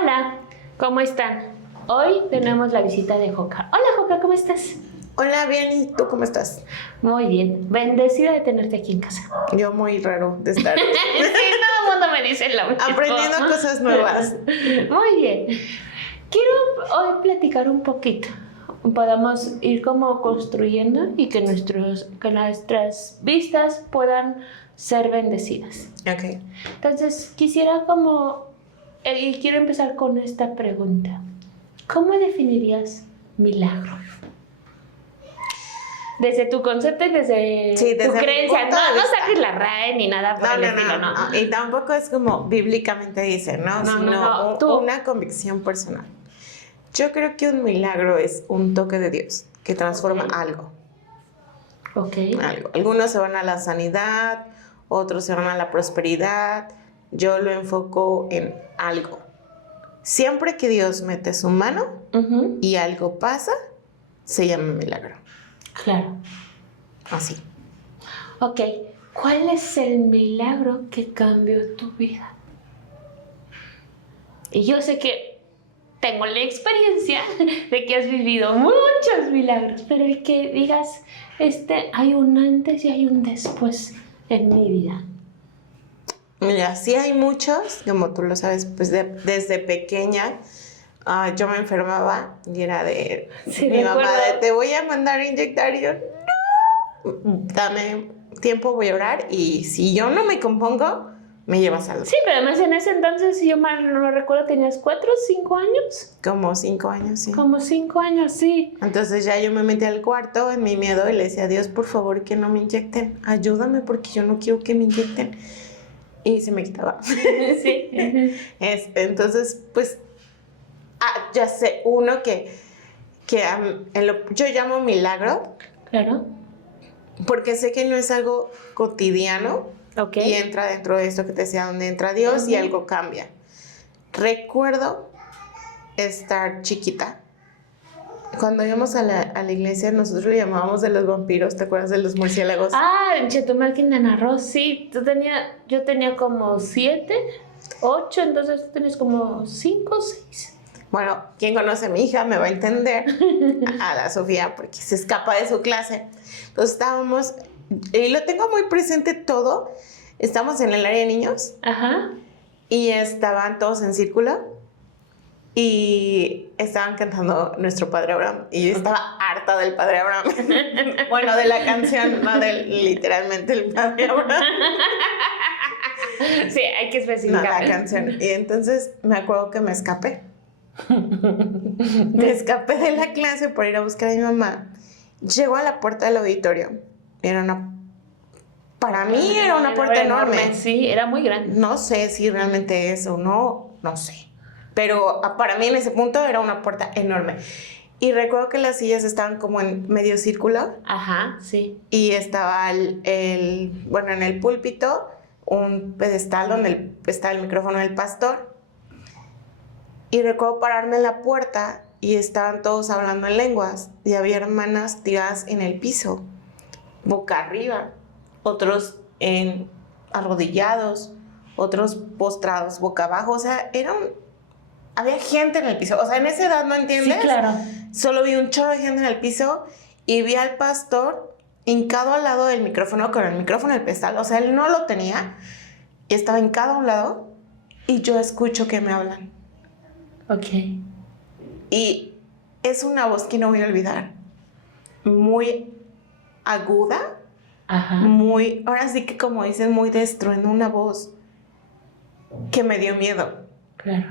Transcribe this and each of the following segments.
Hola, ¿cómo están? Hoy tenemos la visita de Joca. Hola, Joca, ¿cómo estás? Hola, bien, ¿y tú cómo estás? Muy bien, bendecida de tenerte aquí en casa. Yo muy raro de estar Sí, todo el mundo me dice lo mismo. aprendiendo cosas nuevas. Muy bien. Quiero hoy platicar un poquito. Podamos ir como construyendo y que nuestras vistas puedan ser bendecidas. Ok. Entonces, quisiera y quiero empezar con esta pregunta. ¿Cómo definirías milagro? Desde tu concepto y desde desde tu mi creencia. punto No, de no vista. saques la RAE ni nada por el estilo, no. Y tampoco es como bíblicamente dice, ¿no? No, Sino no. Tú. una convicción personal. Yo creo que un milagro es un toque de Dios que transforma algo. Ok. Algo. Algunos se van a la sanidad, otros se van a la prosperidad. Yo lo enfoco en algo. Siempre que Dios mete su mano Ujú. y algo pasa, se llama milagro. Claro. Así. Ok. ¿Cuál es el milagro que cambió tu vida? Y yo sé que tengo la experiencia de que has vivido muchos milagros, pero el que digas, hay un antes y hay un después en mi vida. Mira, sí hay muchos, como tú lo sabes, pues desde pequeña yo me enfermaba y era de Sí, mi mamá recuerdo. de te voy a mandar a inyectar y yo, no, dame tiempo, voy a orar y si yo no me compongo, me llevas a Sí, pero además en ese entonces, si yo mal no lo recuerdo, tenías 4 o 5 años. Como 5 años, sí. Como 5 años, sí. Entonces ya yo me metí al cuarto en mi miedo y le decía a Dios, por favor, que no me inyecten, ayúdame porque yo no quiero que me inyecten. Y se me quitaba. Sí. Entonces, pues, ya sé, uno que yo llamo milagro, Claro. porque sé que no es algo cotidiano Ok. y entra dentro de esto que te decía, donde entra Dios y Ujú. algo cambia. Recuerdo estar chiquita. Cuando íbamos a la iglesia, nosotros le llamábamos de los vampiros, ¿te acuerdas de los murciélagos? En Chetumal, Quintana Roo, sí. Yo tenía como 7, 8, entonces tú tenías como 5, 6. Bueno, quien conoce a mi hija me va a entender, a la Sofía, porque se escapa de su clase. Entonces estábamos, y lo tengo muy presente todo, estamos en el área de niños Ajá. y estaban todos en círculo y estaban cantando Nuestro Padre Abraham y yo estaba harta del Padre Abraham. Bueno, de la canción, no literalmente el Padre Abraham. Sí, hay que No, especificar. la canción. Y entonces me acuerdo que me escapé. Me escapé de la clase por ir a buscar a mi mamá. Llego a la puerta del auditorio. Para mí era una puerta enorme. Sí, era muy grande. No sé si realmente es o no, no sé. Pero para mí en ese punto era una puerta enorme. Y recuerdo que las sillas estaban como en medio círculo. Ajá, sí. Y estaba bueno, en el púlpito, un pedestal donde está el micrófono del pastor. Y recuerdo pararme en la puerta y estaban todos hablando en lenguas. Y había hermanas tiradas en el piso, boca arriba. Otros arrodillados, otros postrados boca abajo. O sea, había gente en el piso. O sea, en esa edad, ¿no entiendes? Sí, claro. Solo vi un chorro de gente en el piso y vi al pastor hincado al lado del micrófono con el micrófono del pedestal. O sea, él no lo tenía. Estaba hincado a un lado y yo escucho que me hablan. Ok. Y es una voz que no voy a olvidar. Muy aguda. Ajá. Ahora sí que como dicen, muy destruendo, una voz que me dio miedo. Claro.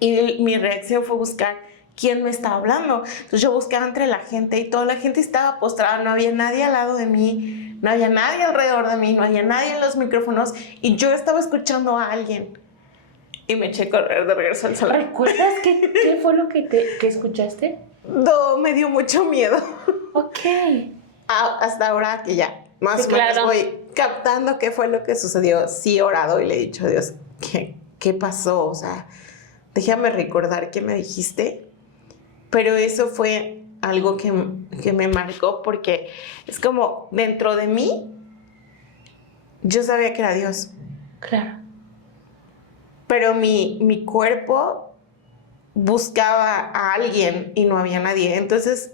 Y mi reacción fue buscar quién me estaba hablando. Entonces yo buscaba entre la gente y toda la gente estaba postrada, no había nadie al lado de mí, no había nadie alrededor de mí, no había nadie en los micrófonos y yo estaba escuchando a alguien. Y me eché a correr de regreso al salón. ¿Recuerdas qué fue lo que escuchaste? No, me dio mucho miedo. Ok. Hasta ahora que ya más Sí, o menos claro. voy captando qué fue lo que sucedió. Sí he orado y le he dicho a Dios, ¿qué pasó? O sea, déjame recordar qué me dijiste. Pero eso fue algo que me marcó porque es como dentro de mí, yo sabía que era Dios. Claro. Pero mi cuerpo buscaba a alguien y no había nadie. Entonces,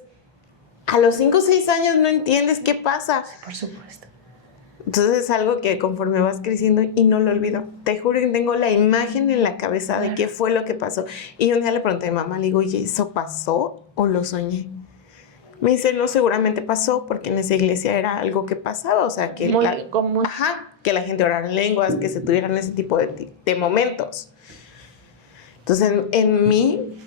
a los 5 o 6 años no entiendes qué pasa. Por supuesto. Entonces es algo que conforme vas creciendo y no lo olvido. Te juro que tengo la imagen en la cabeza de qué fue lo que pasó. Y un día le pregunté a mi mamá, le digo, oye, ¿eso pasó o lo soñé? Me dice, no, seguramente pasó porque en esa iglesia era algo que pasaba. O sea, que, Muy común. que la gente orara en lenguas, que se tuvieran ese tipo de momentos. Entonces en mí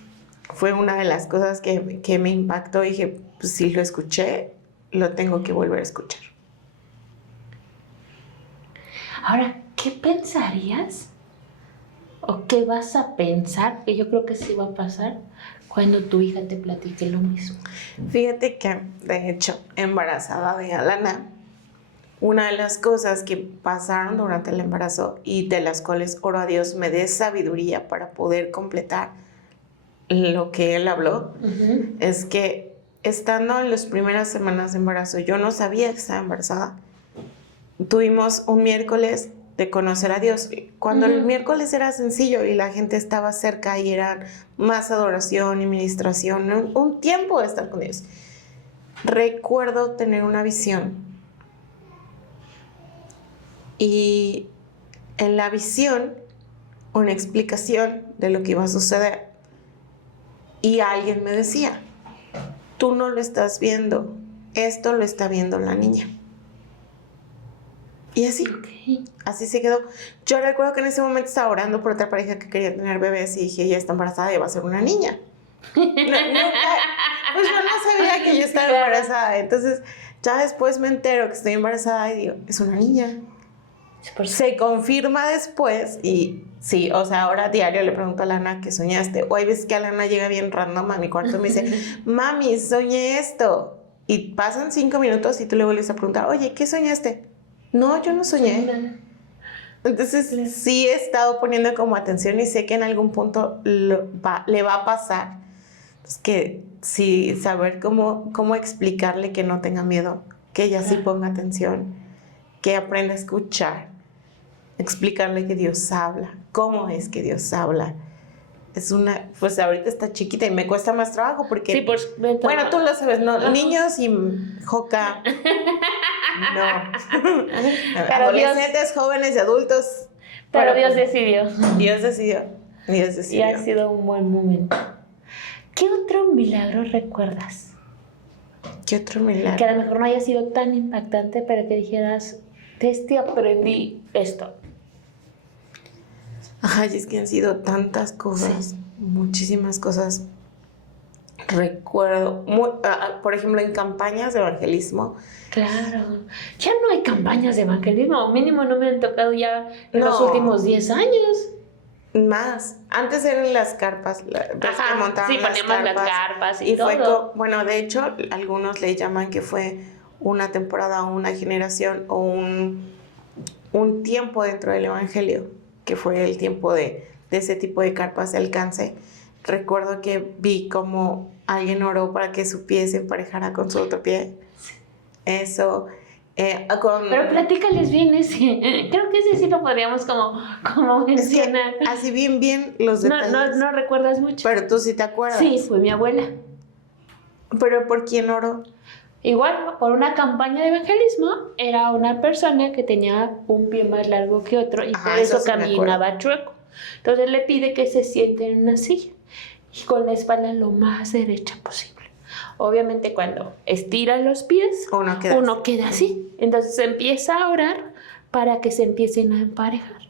fue una de las cosas que me impactó. Y dije, pues si lo escuché, lo tengo que volver a escuchar. Ahora, ¿qué pensarías o qué vas a pensar? Que yo creo que sí va a pasar cuando tu hija te platique lo mismo. Fíjate que, de hecho, embarazada de Alana, una de las cosas que pasaron durante el embarazo y de las cuales oro a Dios me dé sabiduría para poder completar lo que él habló, es que estando en las primeras semanas de embarazo, yo no sabía que estaba embarazada. Tuvimos un miércoles de conocer a Dios. Cuando el miércoles era sencillo y la gente estaba cerca y era más adoración y ministración, un tiempo de estar con Dios. Recuerdo tener una visión. Y en la visión, una explicación de lo que iba a suceder. Y alguien me decía, tú no lo estás viendo, esto lo está viendo la niña. Y así, así se quedó. Yo recuerdo que en ese momento estaba orando por otra pareja que quería tener bebés y dije, ella está embarazada y va a ser una niña. Pues yo no sabía que yo estaba embarazada. Entonces, ya después me entero que estoy embarazada y digo, es una niña. Se confirma después y sí, o sea, ahora a diario le pregunto a Lana ¿qué soñaste? O hay veces que Lana llega bien random a mi cuarto y me dice, mami, soñé esto. Y pasan 5 minutos y tú le vuelves a preguntar, oye, ¿qué soñaste? No, yo no soñé. Entonces sí he estado poniendo como atención y sé que en algún punto le va a pasar. Entonces que sí, saber cómo explicarle que no tenga miedo, que ella sí ponga atención, que aprenda a escuchar, explicarle que Dios habla, cómo es que Dios habla. Pues ahorita está chiquita y me cuesta más trabajo porque... Sí, bueno, tú lo sabes, ¿no? Niños y Joca... No. Pero adolescentes, jóvenes y adultos. Pero Dios decidió. Dios decidió. Y ha sido un buen momento. ¿Qué otro milagro recuerdas? ¿Qué otro milagro? Que a lo mejor no haya sido tan impactante, pero que dijeras, de este aprendí esto. Ay, es que han sido tantas cosas, muchísimas cosas. Recuerdo, por ejemplo, en campañas de evangelismo. Claro, ya no hay campañas de evangelismo, o mínimo no me han tocado ya en los últimos 10 años. Más, antes eran las carpas, que montaban sí, poníamos las carpas y todo. Bueno, de hecho, algunos le llaman que fue una temporada o una generación o un tiempo dentro del evangelio, que fue el tiempo de ese tipo de carpas de alcance. Recuerdo que vi como alguien oró para que su pie se emparejara con su otro pie. Eso. Pero platícales bien ese. Creo que ese sí lo podríamos como mencionar. Es que así bien los detalles. No recuerdas mucho. Pero tú sí te acuerdas. Sí, fue mi abuela. ¿Pero por quién oró? Igual, por una campaña de evangelismo, era una persona que tenía un pie más largo que otro y por eso caminaba chueco. Entonces le pide que se siente en una silla y con la espalda lo más derecha posible. Obviamente cuando estira los pies, uno queda así. Entonces empieza a orar para que se empiecen a emparejar.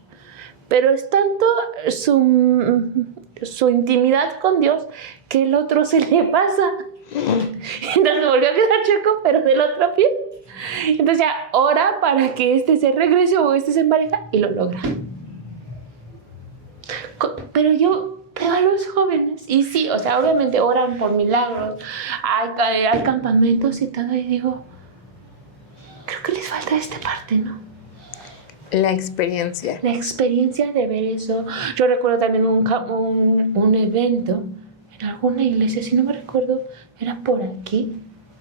Pero es tanto su intimidad con Dios que el otro se le pasa. Entonces volvió a quedar chueco, pero del otro pie. Entonces ya ora para que este se regrese o este se empareja y lo logra. Pero yo veo a los jóvenes y sí, o sea, obviamente oran por milagros, hay campamentos y todo, y digo, creo que les falta esta parte, ¿no? La experiencia. La experiencia de ver eso. Yo recuerdo también un evento en alguna iglesia, si no me recuerdo, era por aquí,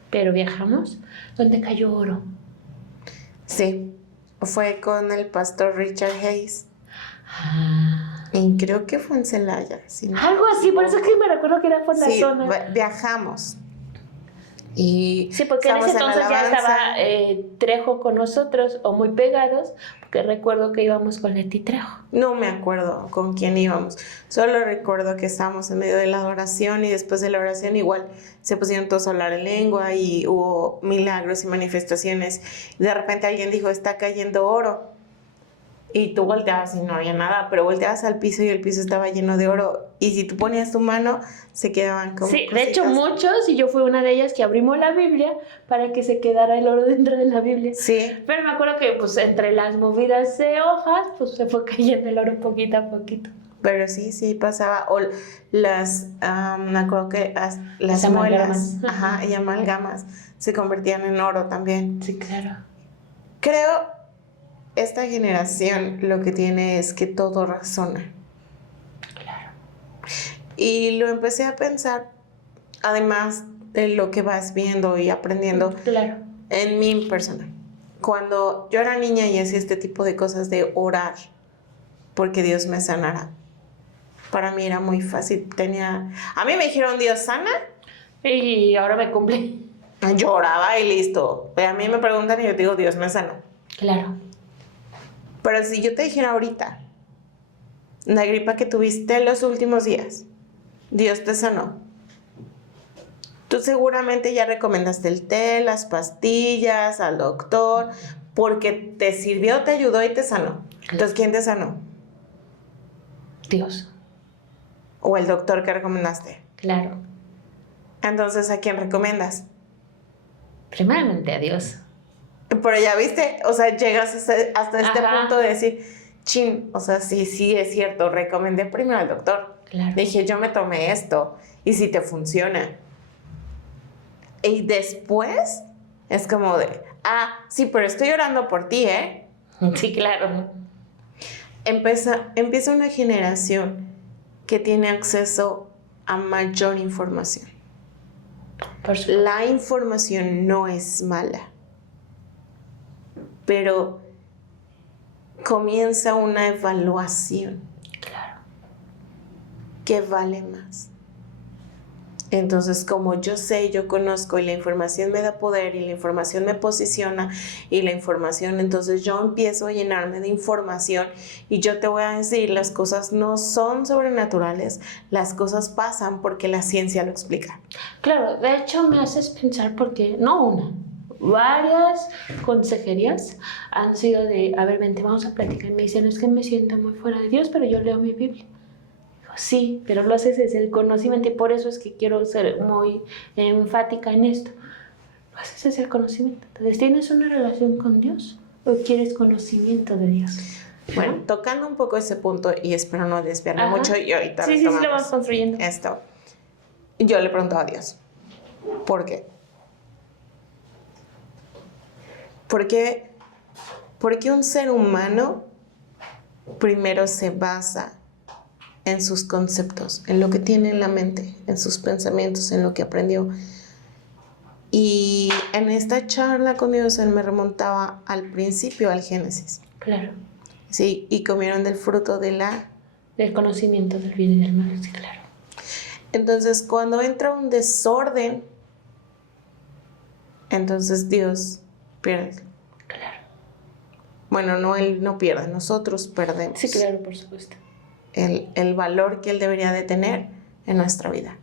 pero viajamos, donde cayó oro. Sí, fue con el pastor Richard Hayes. Y creo que fue en Celaya. Si no Algo me así, por eso equivoco. es que me recuerdo que era por la Sí, zona. viajamos. Y Sí, porque en ese estábamos entonces ya alabanza. estaba Trejo con nosotros, o muy pegados, porque recuerdo que íbamos con Leti Trejo. No me acuerdo con quién íbamos. Solo recuerdo que estábamos en medio de la oración y después de la oración igual se pusieron todos a hablar en lengua y hubo milagros y manifestaciones. De repente alguien dijo, está cayendo oro. Y tú volteabas y no había nada, pero volteabas al piso y el piso estaba lleno de oro. Y si tú ponías tu mano, se quedaban como Sí, de hecho cositas. muchos, y yo fui una de ellas que abrimos la Biblia para que se quedara el oro dentro de la Biblia. Sí, Pero me acuerdo que pues entre las movidas de hojas, pues se fue cayendo el oro poquito a poquito. pero sí pasaba. O me acuerdo que las amalgamas. muelas, ajá, y amalgamas se convertían en oro también. Sí, claro. Creo esta generación lo que tiene es que todo razona. Claro. Y lo empecé a pensar, además de lo que vas viendo y aprendiendo Claro. en mi persona. Cuando yo era niña y hacía este tipo de cosas de orar porque Dios me sanara, para mí era muy fácil. A mí me dijeron Dios sana, Y ahora me cumple. lloraba y listo. A mí me preguntan y yo digo Dios me sanó. Claro. Pero si yo te dijera ahorita, la gripa que tuviste los últimos días, Dios te sanó. Tú seguramente ya recomendaste el té, las pastillas, al doctor, porque te sirvió, te ayudó y te sanó. Entonces, ¿quién te sanó? Dios. O el doctor que recomendaste. Claro. Entonces, ¿a quién recomiendas? Primeramente a Dios. Pero ya viste, o sea, llegas hasta este Ajá. punto de decir, chin, o sea, sí, es cierto, recomendé primero al doctor. Claro. Dije, yo me tomé esto y si te funciona. Y después es como de, sí, pero estoy orando por ti, ¿eh? Sí, claro. Empieza una generación que tiene acceso a mayor información. Por supuesto. La información no es mala, pero comienza una evaluación. Claro. ¿Qué vale más? Entonces, como yo sé, yo conozco y la información me da poder y la información me posiciona y la información, entonces yo empiezo a llenarme de información y yo te voy a decir, las cosas no son sobrenaturales, las cosas pasan porque la ciencia lo explica. Claro, de hecho me haces pensar porque, no una, varias consejerías han sido de, a ver, vente, vamos a platicar. Me dicen, es que me siento muy fuera de Dios, pero yo leo mi Biblia. Digo, sí, pero lo haces desde el conocimiento y por eso es que quiero ser muy enfática en esto. Lo haces desde el conocimiento. Entonces, ¿tienes una relación con Dios o quieres conocimiento de Dios? Bueno, tocando un poco ese punto y espero no desviarme Ajá. mucho y ahorita Sí, lo vamos construyendo. esto. Yo le preguntaba a Dios, ¿por qué? ¿Por qué un ser humano primero se basa en sus conceptos, en lo que tiene en la mente, en sus pensamientos, en lo que aprendió? Y en esta charla con Dios él me remontaba al principio, al Génesis. Claro. Sí, y comieron del fruto de Del conocimiento del bien y del mal, sí, claro. Entonces, cuando entra un desorden, entonces Dios pierde. Claro. Bueno, no, Él no pierde, nosotros perdemos. Sí, claro, por supuesto. El valor que Él debería de tener en nuestra vida.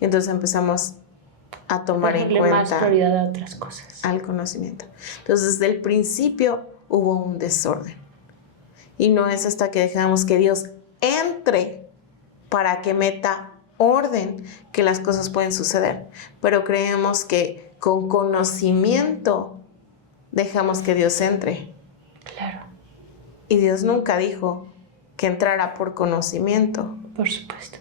Y entonces empezamos a tomar en Darle más cuenta prioridad a otras cosas. al conocimiento. Entonces, desde el principio hubo un desorden. Y no es hasta que dejamos que Dios entre para que meta orden que las cosas pueden suceder. Pero creemos que con conocimiento dejamos que Dios entre. Claro, Y Dios nunca dijo que entrara por conocimiento. por supuesto.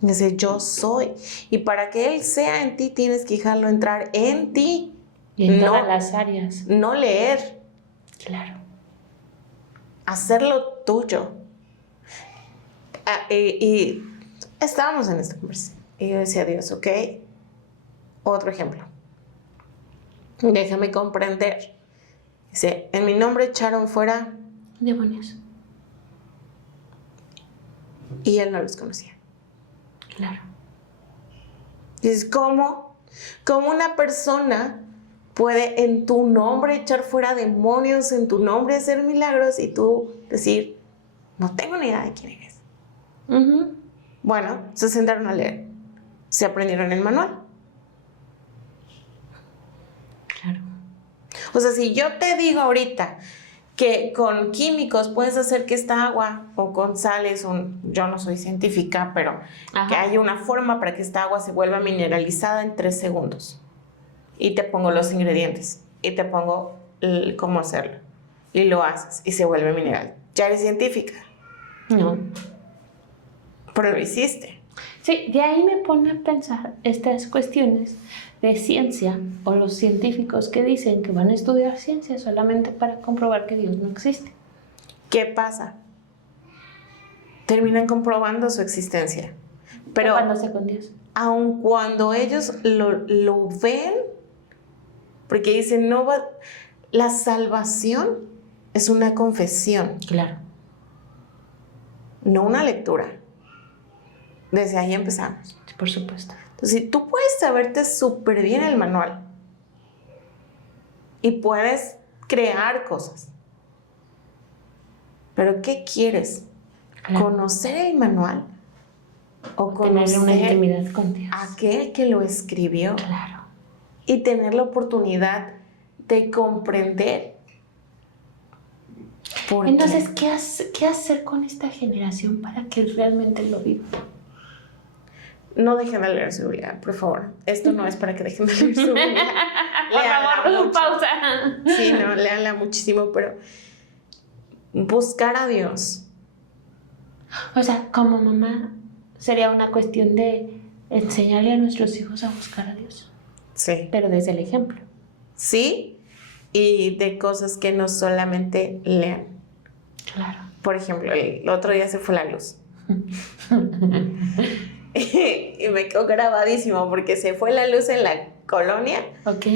Dice, yo soy. Y para que Él sea en ti, tienes que dejarlo entrar en ti. Y en todas las áreas. No leer. Claro. Hacerlo tuyo. Y estábamos en esta conversación. Y yo decía, Dios, ok. Otro ejemplo. Déjame comprender. Dice, en mi nombre echaron fuera Demonios. y él no los conocía. Claro. Dices, ¿cómo una persona puede en tu nombre echar fuera demonios, en tu nombre hacer milagros y tú decir, no tengo ni idea de quién eres? Ujú. Bueno, se sentaron a leer, se aprendieron el manual. Claro. O sea, si yo te digo ahorita que con químicos puedes hacer que esta agua, o con sales, yo no soy científica, pero Ajá. que haya una forma para que esta agua se vuelva mineralizada en 3 segundos. Y te pongo los ingredientes, y te pongo cómo hacerlo. Y lo haces, y se vuelve mineral. Ya eres científica, No. pero lo hiciste. Sí, de ahí me pone a pensar estas cuestiones de ciencia o los científicos que dicen que van a estudiar ciencia solamente para comprobar que Dios no existe. ¿Qué pasa? Terminan comprobando su existencia. Pero Topándose con Dios. aun cuando ellos lo ven, porque dicen, no va, la salvación es una confesión, Claro. no una lectura. Desde ahí empezamos. Sí, por supuesto. Entonces, tú puedes saberte súper bien el manual y puedes crear cosas. Pero ¿qué quieres? Claro. ¿Conocer el manual o Tener una conocer intimidad con Dios. aquel que lo escribió? Claro. Y tener la oportunidad de comprender por Entonces, qué. ¿qué hacer con esta generación para que realmente lo viva? No dejen de leer su Biblia, por favor. Esto no es para que dejen de leer su Biblia. Por Léanla favor, mucho. pausa. Sí, no, léanla muchísimo, pero buscar a Dios. O sea, como mamá, sería una cuestión de enseñarle a nuestros hijos a buscar a Dios, Sí. pero desde el ejemplo. Sí, y de cosas que no solamente lean. Claro. Por ejemplo, el otro día se fue la luz. Y me quedó grabadísimo porque se fue la luz en la colonia. Ok.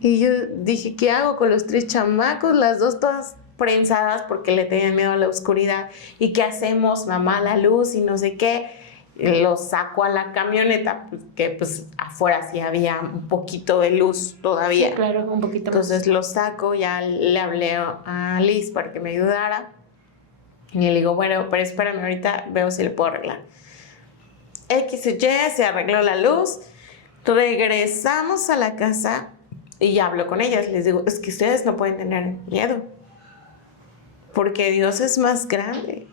Y yo dije, ¿qué hago con los 3 chamacos? Las 2 todas prensadas porque le tenían miedo a la oscuridad. ¿Y qué hacemos? Mamá, la luz y no sé qué. Y los saco a la camioneta, que pues afuera sí había un poquito de luz todavía. Sí, claro, un poquito más. Entonces los saco, ya le hablé a Liz para que me ayudara. Y le digo, bueno, pero espérame, ahorita veo si le puedo arreglar. X y Y, se arregló la luz. Regresamos a la casa y ya hablo con ellas. Les digo, es que ustedes no pueden tener miedo. Porque Dios es más grande.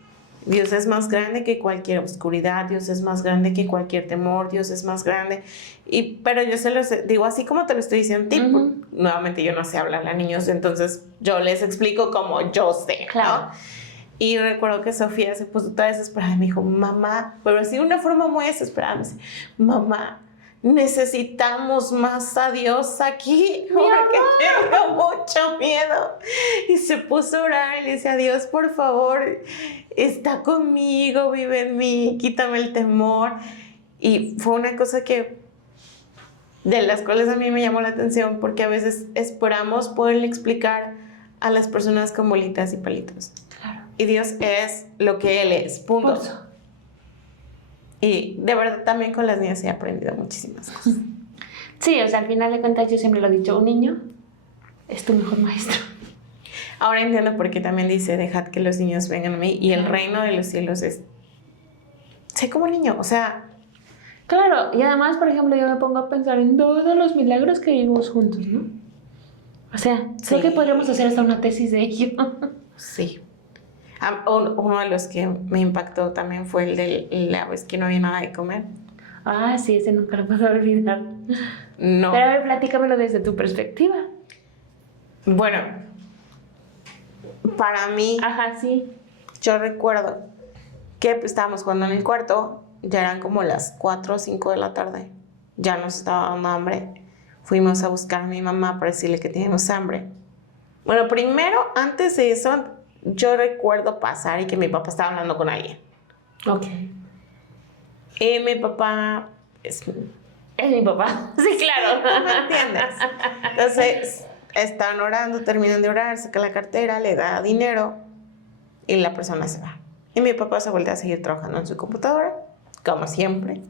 Dios es más grande que cualquier oscuridad. Dios es más grande que cualquier temor. Dios es más grande. Pero yo se los digo así como te lo estoy diciendo a ti. Ujú. Nuevamente yo no sé hablar a niños, entonces yo les explico como yo sé, Claro. ¿no? Y recuerdo que Sofía se puso toda desesperada y me dijo, mamá, pero así de una forma muy desesperada, me dice, mamá, necesitamos más a Dios aquí porque tengo mucho miedo. Y se puso a orar y le decía, Dios, por favor, está conmigo, vive en mí, quítame el temor. Y fue una cosa de las cuales a mí me llamó la atención porque a veces esperamos poderle explicar a las personas con bolitas y palitos. Claro. Y Dios es lo que Él es, punto. Por eso. Y de verdad también con las niñas he aprendido muchísimas cosas. Sí, o sea, al final de cuentas yo siempre lo he dicho, un niño es tu mejor maestro. Ahora entiendo por qué también dice, dejad que los niños vengan a mí y el reino de los cielos es... Sé como niño, o sea... Claro, y además, por ejemplo, yo me pongo a pensar en todos los milagros que vivimos juntos, ¿no? O sea, creo que podríamos hacer hasta una tesis de ello. Sí. Uno de los que me impactó también fue el de la vez que no había nada de comer. Ah, sí, ese nunca lo puedo olvidar. No. Pero a ver, platícamelo desde tu perspectiva. Bueno, para mí, Ajá, sí. yo recuerdo que estábamos jugando en el cuarto, ya eran como las 4 o 5 de la tarde, ya nos estaba dando hambre. Fuimos a buscar a mi mamá para decirle que teníamos hambre. Bueno, primero, antes de eso, yo recuerdo pasar y que mi papá estaba hablando con alguien. Ok. Y mi papá es mi papá. Sí, claro. ¿tú me entiendes? Entonces, están orando, terminan de orar, saca la cartera, le da dinero y la persona se va. Y mi papá se vuelve a seguir trabajando en su computadora, como siempre.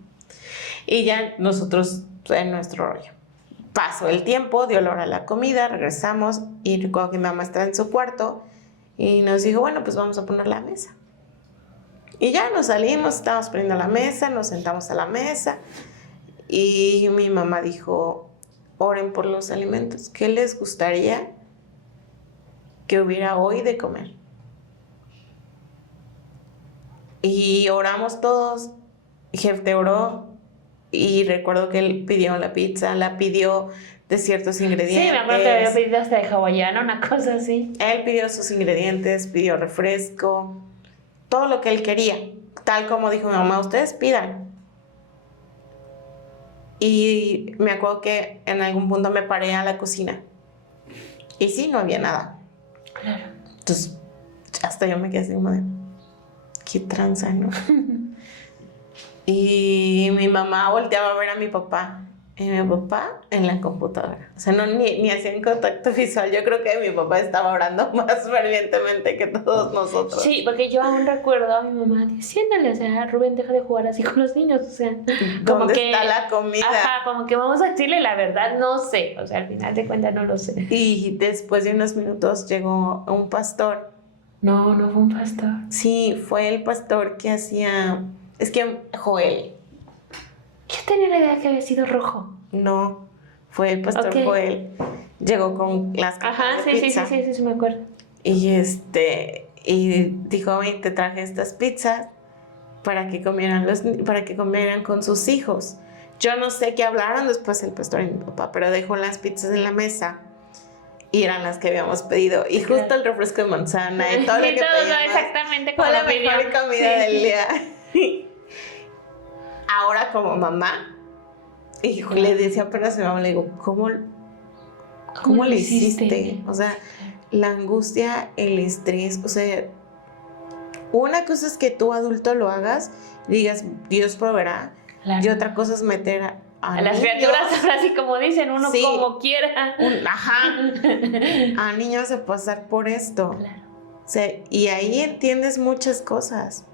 Y ya nosotros en nuestro rollo. Pasó el tiempo, dio la hora a la comida, regresamos y recuerdo que mi mamá estaba en su cuarto y nos dijo, bueno, pues vamos a poner la mesa. Y ya nos salimos, estábamos poniendo la mesa, nos sentamos a la mesa y mi mamá dijo, oren por los alimentos. ¿Qué les gustaría que hubiera hoy de comer? Y oramos todos, Jefte oró y recuerdo que él pidió la pizza, la pidió de ciertos ingredientes. Sí, me acuerdo que había pedido hasta de hawaiano, una cosa así. Él pidió sus ingredientes, pidió refresco, todo lo que él quería, tal como dijo mi mamá, ustedes pidan. Y me acuerdo que en algún punto me paré a la cocina y sí, no había nada. Claro. Entonces, hasta yo me quedé así como de, qué tranza, ¿no? Y mi mamá volteaba a ver a mi papá. Y mi papá en la computadora. O sea, no, ni hacían contacto visual. Yo creo que mi papá estaba orando más fervientemente que todos nosotros. Sí, porque yo aún recuerdo a mi mamá diciéndole, o sea, Rubén, deja de jugar así con los niños, o sea, como ¿Dónde que está la comida? Ajá, como que vamos a decirle la verdad, no sé, o sea, al final de cuentas no lo sé. Y después de unos minutos llegó un pastor. No, no fue un pastor. Sí, fue el pastor que hacía... Es que Joel. Yo tenía la idea que había sido rojo. No, fue el pastor Ok. Joel. Llegó con las cajas Ajá, de sí, pizza. sí, me acuerdo. Y y dijo, oye, te traje estas pizzas para que comieran con sus hijos. Yo no sé qué hablaron después el pastor y mi papá, pero dejó las pizzas en la mesa y eran las que habíamos pedido. Y justo Claro. el refresco de manzana y todo lo que todo, pedimos exactamente como fue la lo pidió. mejor comida Sí. del día. Ahora como mamá, y le decía apenas a mi mamá, le digo, ¿cómo le hiciste? O sea, la angustia, el estrés, o sea, una cosa es que tú adulto lo hagas, digas, Dios proveerá, Claro. y otra cosa es meter a las niños, criaturas, ahora sí como dicen, uno Sí. como quiera. A niños a pasar por esto. Claro. O sea, y ahí entiendes muchas cosas.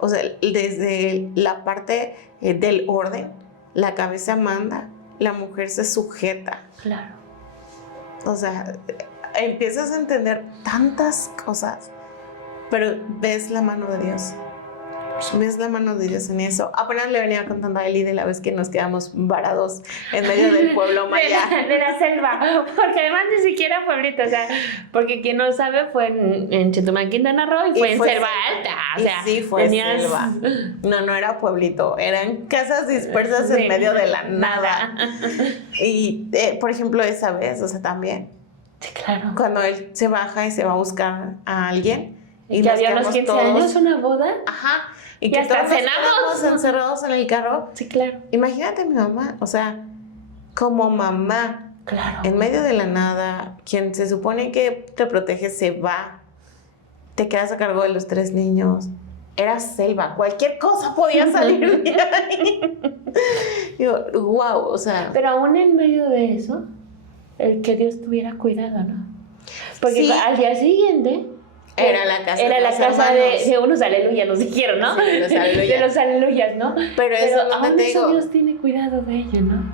O sea, desde la parte del orden, la cabeza manda, la mujer se sujeta. Claro. O sea, empiezas a entender tantas cosas, pero ves la mano de Dios. Ves la mano de Dios en eso. Apenas le venía contando a Eli de la vez que nos quedamos varados en medio del pueblo maya. de la selva, porque además ni siquiera pueblito, o sea, porque quien no sabe fue en Chetumal, Quintana Roo y fue en selva alta, o sea, sí fue tenías selva. No era pueblito, eran casas dispersas Sí, en medio de la nada. Y, por ejemplo, esa vez, o sea, también, Sí, claro. cuando él se baja y se va a buscar a alguien. Y que había unos 15 años, una boda. Ajá. Y Y que hasta todos nos cenamos. quedamos encerrados en el carro. Sí, claro. Imagínate mi mamá, o sea, como mamá, Claro. en medio de la nada, quien se supone que te protege se va, te quedas a cargo de los 3 niños. Era selva, cualquier cosa podía salir de ahí. Digo, wow, o sea. Pero aún en medio de eso, el que Dios tuviera cuidado, ¿no? Porque Sí. al día siguiente Era la casa era de la los casa hermanos. de unos aleluyas, nos dijeron, ¿no? Sí, de los aleluyas. De los aleluyas, ¿no? Pero eso es lo que aún te eso digo. Dios tiene cuidado de ello, ¿no?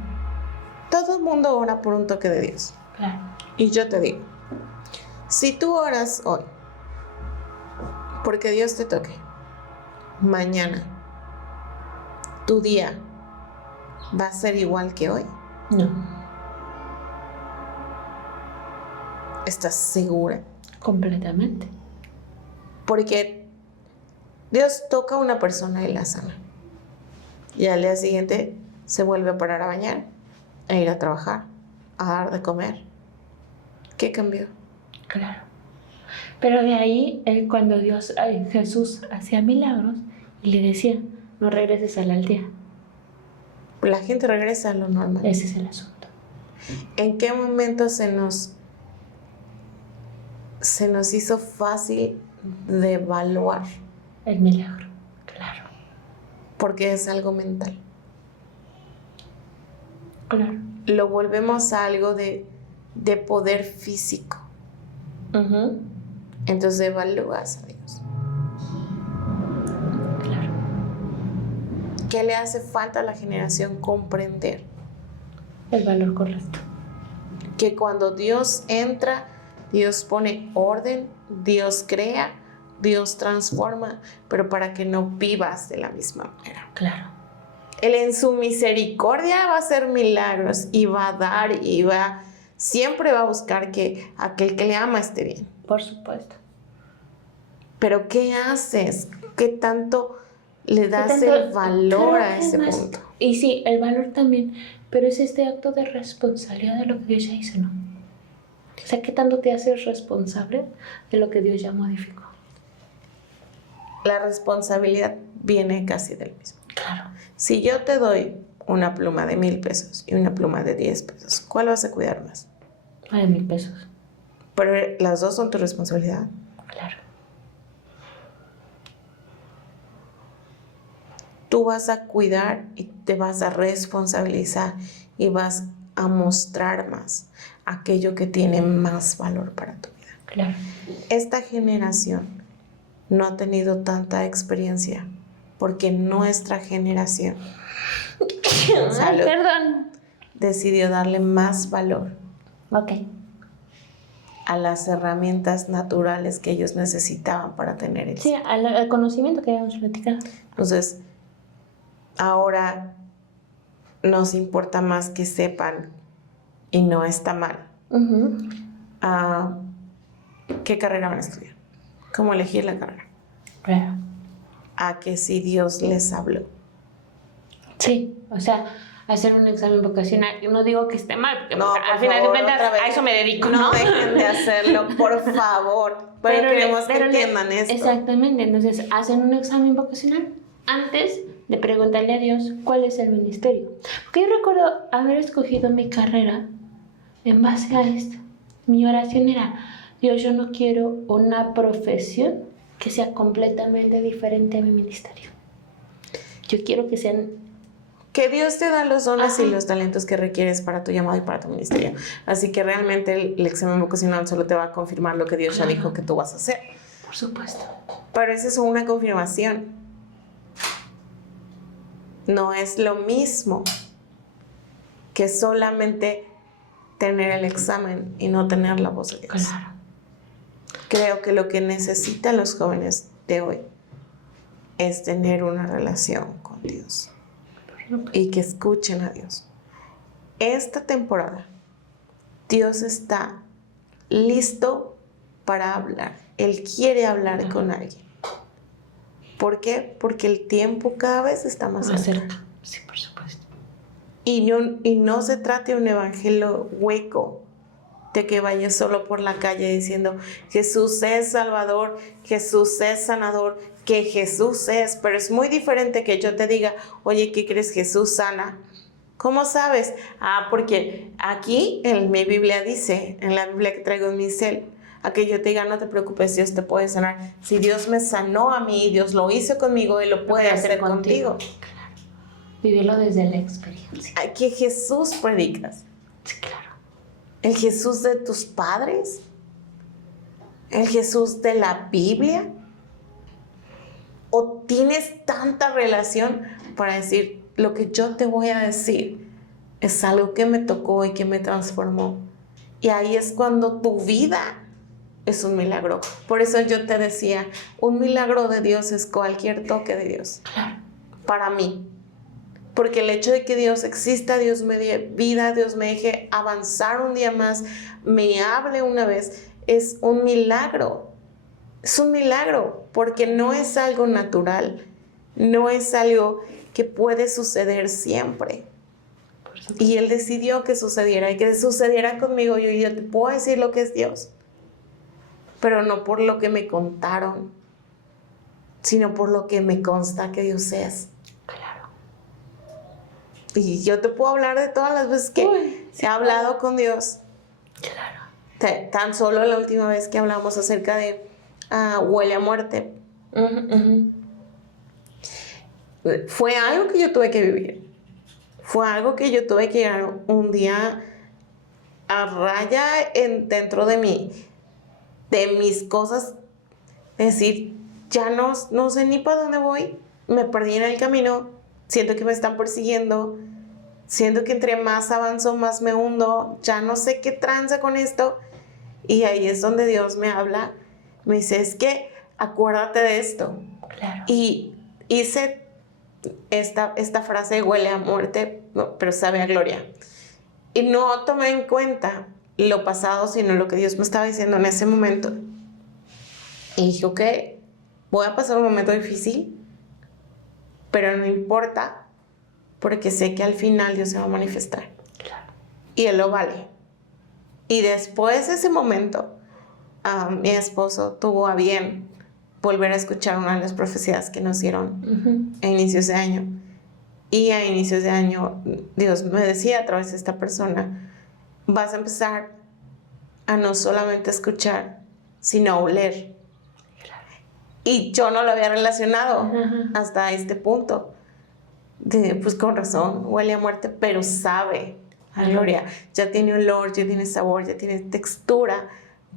Todo el mundo ora por un toque de Dios. Claro. Y yo te digo, si tú oras hoy, porque Dios te toque, mañana, tu día va a ser igual que hoy. No. ¿Estás segura? Completamente. Porque Dios toca a una persona y la sana. Y al día siguiente se vuelve a parar a bañar, a ir a trabajar, a dar de comer. ¿Qué cambió? Claro. Pero de ahí, cuando Jesús hacía milagros y le decía, no regreses a la aldea. La gente regresa a lo normal. Ese es el asunto. ¿En qué momento se nos hizo fácil de evaluar? El milagro. Claro. Porque es algo mental. Claro. Lo volvemos a algo de poder físico. Ujú. Entonces evalúas a Dios. ¿Qué le hace falta a la generación? Comprender El valor correcto. que cuando Dios entra, Dios pone orden, Dios crea, Dios transforma, pero para que no vivas de la misma manera. Claro. Él en su misericordia va a hacer milagros y va a dar siempre va a buscar que aquel que le ama esté bien. Por supuesto. Pero ¿qué haces? ¿Qué tanto le das tanto? el valor Claro a que ese más. punto? Y sí, el valor también, pero es este acto de responsabilidad de lo que Dios ya hizo, ¿no? O sea, ¿qué tanto te haces responsable de lo que Dios ya modificó? La responsabilidad viene casi del mismo. Claro. Si yo te doy una pluma de 1,000 pesos y una pluma de 10 pesos, ¿cuál vas a cuidar más? Ay, 1,000 pesos. Pero las dos son tu responsabilidad. Claro. Tú vas a cuidar y te vas a responsabilizar y vas a mostrar más aquello que tiene más valor para tu vida. Claro. Esta generación no ha tenido tanta experiencia porque nuestra generación Ay, perdón. decidió darle más valor Ok. a las herramientas naturales que ellos necesitaban para tener éxito. Sí, al conocimiento que habíamos platicado. Entonces, ahora nos importa más que sepan y no está mal. ¿Qué carrera van a estudiar? ¿Cómo elegir la carrera? Claro. A que si Dios les habló. Sí, o sea, hacer un examen vocacional. Yo no digo que esté mal, porque No, al final de cuentas a eso me dedico, ¿no? No dejen de hacerlo, por favor. Pero queremos que entiendan esto. Exactamente, entonces hacen un examen vocacional antes de preguntarle a Dios cuál es el ministerio. Porque yo recuerdo haber escogido mi carrera en base a esto. Mi oración era, Dios, yo no quiero una profesión que sea completamente diferente a mi ministerio. Yo quiero que sean... Que Dios te da los dones Ajá. y los talentos que requieres para tu llamado y para tu ministerio. Así que realmente el examen vocacional solo te va a confirmar lo que Dios ya dijo que tú vas a hacer. Por supuesto. Pero esa es una confirmación. No es lo mismo que solamente tener el examen y no tener la voz de Dios. Claro. Creo que lo que necesitan los jóvenes de hoy es tener una relación con Dios y que escuchen a Dios. Esta temporada, Dios está listo para hablar. Él quiere hablar con alguien. ¿Por qué? Porque el tiempo cada vez está más cerca. Sí, por supuesto. Y no se trata de un evangelio hueco, de que vayas solo por la calle diciendo Jesús es Salvador, Jesús es sanador, que Jesús es, pero es muy diferente que yo te diga, oye, ¿qué crees? Jesús sana. ¿Cómo sabes? Porque aquí en mi Biblia dice, en la Biblia que traigo en mi cel, a que yo te diga, no te preocupes, Dios te puede sanar. Si Dios me sanó a mí, Dios lo hizo conmigo, Él lo puede hacer contigo. Claro. Vivirlo desde la experiencia. ¿A qué Jesús predicas? Sí, claro. ¿El Jesús de tus padres? ¿El Jesús de la Biblia? ¿O tienes tanta relación para decir, lo que yo te voy a decir es algo que me tocó y que me transformó? Y ahí es cuando tu vida es un milagro. Por eso yo te decía, un milagro de Dios es cualquier toque de Dios. Claro. Para mí. Porque el hecho de que Dios exista, Dios me dé vida, Dios me deje avanzar un día más, me hable una vez, es un milagro. Es un milagro, porque no es algo natural, no es algo que puede suceder siempre. Y Él decidió que sucediera y que sucediera conmigo. Yo te puedo decir lo que es Dios, pero no por lo que me contaron, sino por lo que me consta que Dios es. Claro. Y yo te puedo hablar de todas las veces que he hablado con Dios. Claro. Tan solo la última vez que hablamos acerca de huele a muerte. Fue algo que yo tuve que vivir. Fue algo que yo tuve que llegar un día a raya dentro de mí, de mis cosas. Es decir, ya no sé ni para dónde voy. Me perdí en el camino. siento que me están persiguiendo, siento que entre más avanzo, más me hundo, ya no sé qué tranza con esto. Y ahí es donde Dios me habla, me dice, es que acuérdate de esto. Claro. Y hice esta frase, huele a muerte, no, pero sabe a gloria. Y no tomé en cuenta lo pasado, sino lo que Dios me estaba diciendo en ese momento. Y dije, ok, voy a pasar un momento difícil, pero no importa, porque sé que al final Dios se va a manifestar. Claro. Y Él lo vale. Y después de ese momento, mi esposo tuvo a bien volver a escuchar una de las profecías que nos dieron a inicios de año. Y a inicios de año, Dios me decía a través de esta persona, vas a empezar a no solamente escuchar, sino a oler. Y yo no lo había relacionado hasta este punto. Pues con razón, huele a muerte, pero sabe a gloria. Ya tiene olor, ya tiene sabor, ya tiene textura.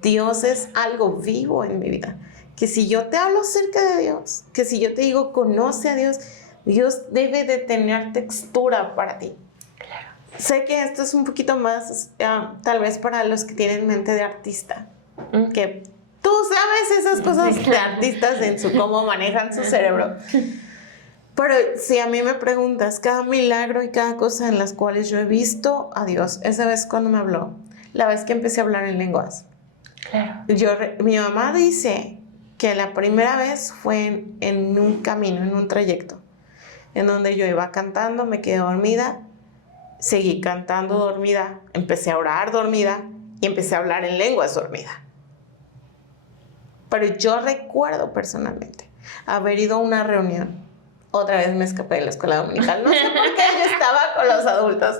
Dios es algo vivo en mi vida. Que si yo te hablo acerca de Dios, que si yo te digo conoce a Dios, Dios debe de tener textura para ti. Claro. Sé que esto es un poquito más, tal vez para los que tienen mente de artista, que tú sabes esas cosas de artistas en cómo manejan su cerebro. Pero si a mí me preguntas, cada milagro y cada cosa en las cuales yo he visto a Dios, esa vez cuando me habló, la vez que empecé a hablar en lenguas. Claro. Mi mamá dice que la primera vez fue en un camino, en un trayecto, en donde yo iba cantando, me quedé dormida, seguí cantando dormida, empecé a orar dormida y empecé a hablar en lenguas dormida. Pero yo recuerdo personalmente haber ido a una reunión. Otra vez me escapé de la escuela dominical. No sé por qué yo estaba con los adultos.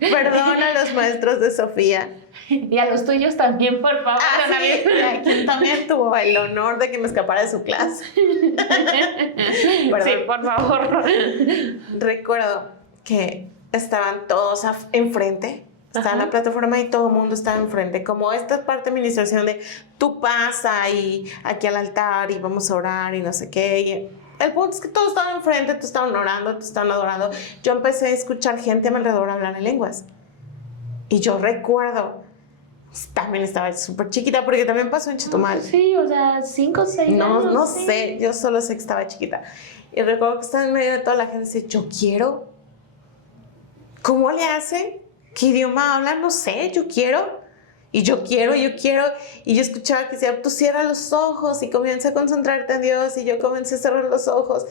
Perdón a los maestros de Sofía. Y a los tuyos también, por favor. Sí, quien también tuvo el honor de que me escapara de su clase. Perdón. Sí, por favor. Recuerdo que estaban todos enfrente. Estaba en la plataforma y todo el mundo estaba enfrente. Como esta parte de administración de tú pasa y aquí al altar y vamos a orar y no sé qué. Y el punto es que todos estaban enfrente, todos estaban orando, todos estaban adorando. Yo empecé a escuchar gente a mi alrededor hablar en lenguas. Y yo recuerdo, también estaba súper chiquita porque también pasó en Chetumal. Sí, o sea, 5 o 6 años. No sí. sé, yo solo sé que estaba chiquita. Y recuerdo que estaba en medio de toda la gente y dice, yo quiero. ¿Cómo le hace? ¿Qué idioma habla? No sé, yo quiero. Y yo quiero. Y yo escuchaba que decía, tú cierra los ojos y comienza a concentrarte en Dios. Y yo comencé a cerrar los ojos.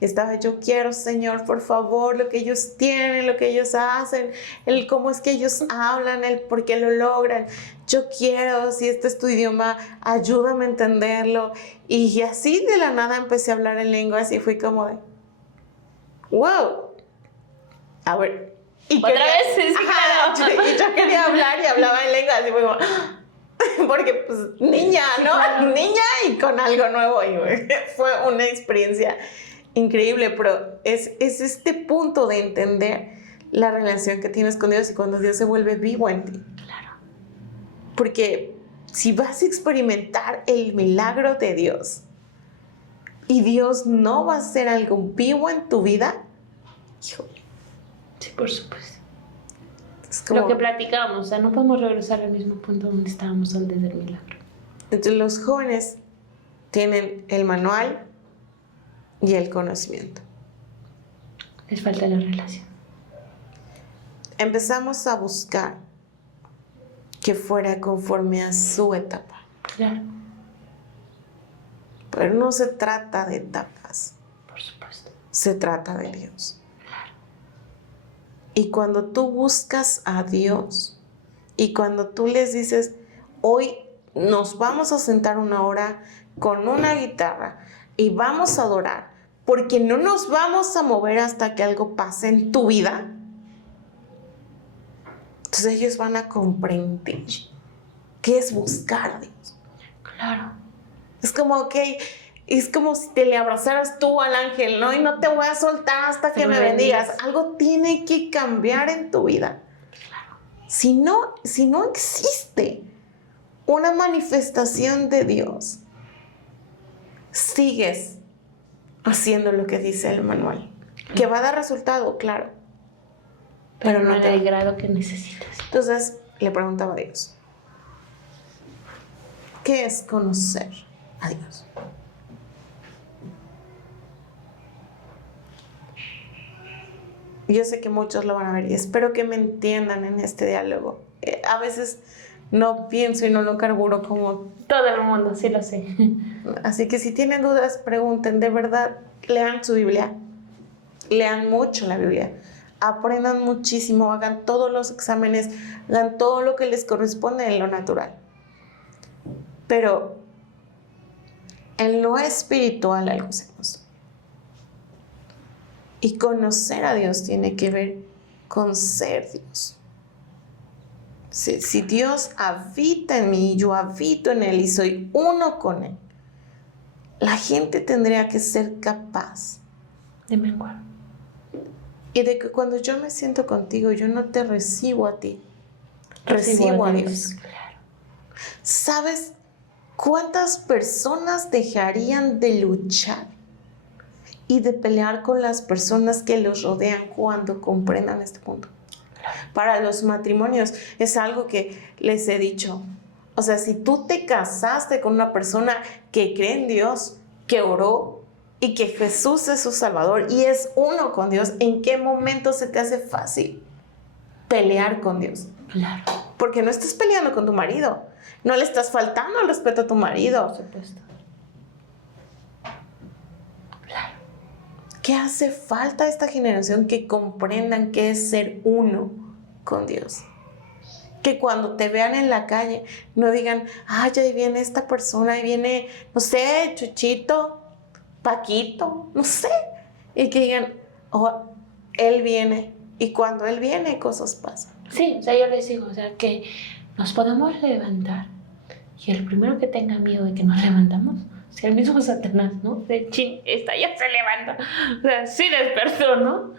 Y estaba, yo quiero, Señor, por favor, lo que ellos tienen, lo que ellos hacen, el cómo es que ellos hablan, el por qué lo logran. Yo quiero, si este es tu idioma, ayúdame a entenderlo. Y así de la nada empecé a hablar en lenguas y fui como de, wow. A ver. Y ¿Otra vez? Sí, claro. Y yo quería hablar y hablaba en lenguas y fue como, porque pues niña, ¿no? Niña y con algo nuevo. Y fue una experiencia increíble, pero es este punto de entender la relación que tienes con Dios y cuando Dios se vuelve vivo en ti. Claro. Porque si vas a experimentar el milagro de Dios y Dios no va a hacer algo vivo en tu vida, híjole. Sí, por supuesto. Es como, Lo que platicábamos, o sea, no podemos regresar al mismo punto donde estábamos antes del milagro. entonces los jóvenes tienen el manual y el conocimiento. Les falta la relación. Empezamos a buscar que fuera conforme a su etapa. Claro. Pero no se trata de etapas, Por supuesto. se trata de Dios. Y cuando tú buscas a Dios y cuando tú les dices, hoy nos vamos a sentar una hora con una guitarra y vamos a adorar, porque no nos vamos a mover hasta que algo pase en tu vida, entonces ellos van a comprender qué es buscar a Dios. Claro. Es como, ok, es como si te le abrazaras tú al ángel, ¿no? Y no te voy a soltar hasta que me bendigas. Algo tiene que cambiar en tu vida. Claro. Si no existe una manifestación de Dios, sigues haciendo lo que dice el manual. ¿Que va a dar resultado? Claro. Pero no no en te el va. grado que necesitas. Entonces le preguntaba a Dios, ¿qué es conocer a Dios? Yo sé que muchos lo van a ver y espero que me entiendan en este diálogo. A veces no pienso y no lo carburo como... Todo el mundo, sí lo sé. Así que si tienen dudas, pregunten. De verdad, lean su Biblia. Lean mucho la Biblia. Aprendan muchísimo, hagan todos los exámenes, hagan todo lo que les corresponde en lo natural. Pero en lo espiritual algo se nos... Y conocer a Dios tiene que ver con ser Dios. Si Dios habita en mí, yo habito en Él y soy uno con Él, la gente tendría que ser capaz De menguar. y de que cuando yo me siento contigo, yo no te recibo a ti, recibo a Dios. Claro. ¿Sabes cuántas personas dejarían de luchar y de pelear con las personas que los rodean cuando comprendan este punto? Para los matrimonios es algo que les he dicho. O sea, si tú te casaste con una persona que cree en Dios, que oró y que Jesús es su Salvador y es uno con Dios, ¿en qué momento se te hace fácil pelear con Dios? Claro. Porque no estás peleando con tu marido, no le estás faltando el respeto a tu marido. Por supuesto. Claro. ¿Qué hace falta a esta generación que comprendan qué es ser uno con Dios? Que cuando te vean en la calle no digan, ay, ahí viene esta persona, ahí viene, no sé, Chuchito, Paquito, no sé. Y que digan, oh, él viene. Y cuando él viene, cosas pasan. Sí, o sea, yo les digo, o sea, que nos podemos levantar y el primero que tenga miedo de que nos levantamos sea el mismo Satanás, ¿no? De chin, esta ya se levanta. O sea, sí despertó, ¿no?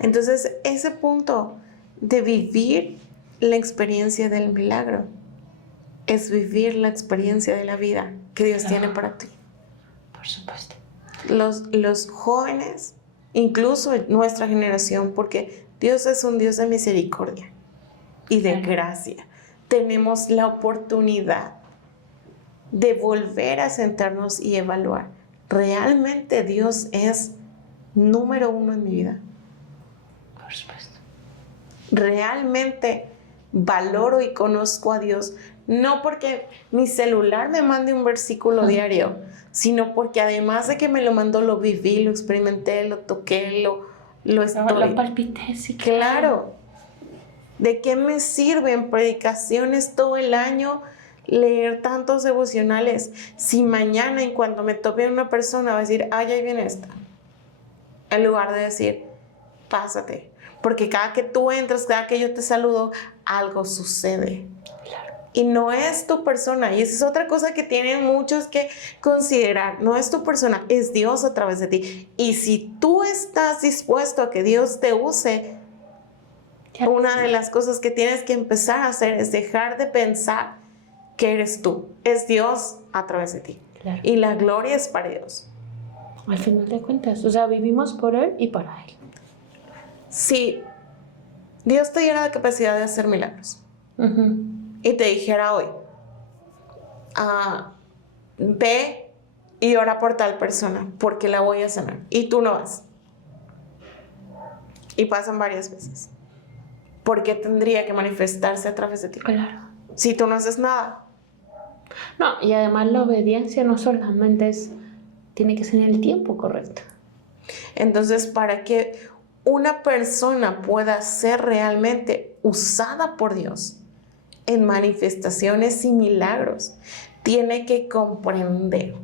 Entonces, ese punto de vivir la experiencia del milagro es vivir la experiencia de la vida que Dios tiene para ti. Por supuesto. Los jóvenes, incluso nuestra generación, porque Dios es un Dios de misericordia y de gracia, tenemos la oportunidad de volver a sentarnos y evaluar. ¿Realmente Dios es número uno en mi vida? Por supuesto. ¿Realmente valoro y conozco a Dios? No porque mi celular me mande un versículo diario, sino porque además de que me lo mandó, lo viví, lo experimenté, lo toqué, lo estoy. Lo palpité, sí. Claro. ¿De qué me sirven predicaciones todo el año, leer tantos devocionales, si mañana en cuanto me tope una persona va a decir, ay, ahí viene esta? En lugar de decir, pásate. Porque cada que tú entras, cada que yo te saludo, algo sucede. Claro. Y no es tu persona. Y esa es otra cosa que tienen muchos que considerar. No es tu persona, es Dios a través de ti. Y si tú estás dispuesto a que Dios te use, una de las cosas que tienes que empezar a hacer es dejar de pensar que eres tú. Es Dios a través de ti. Claro. Y la gloria es para Dios. Al final de cuentas, o sea, vivimos por Él y para Él. Si Dios te diera la capacidad de hacer milagros y te dijera hoy, ve y ora por tal persona porque la voy a sanar, y tú no vas, y pasan varias veces, ¿por qué tendría que manifestarse a través de ti? Claro. Si tú no haces nada. No, y además la obediencia no solamente tiene que ser en el tiempo correcto. Entonces, para que una persona pueda ser realmente usada por Dios en manifestaciones y milagros, tiene que comprender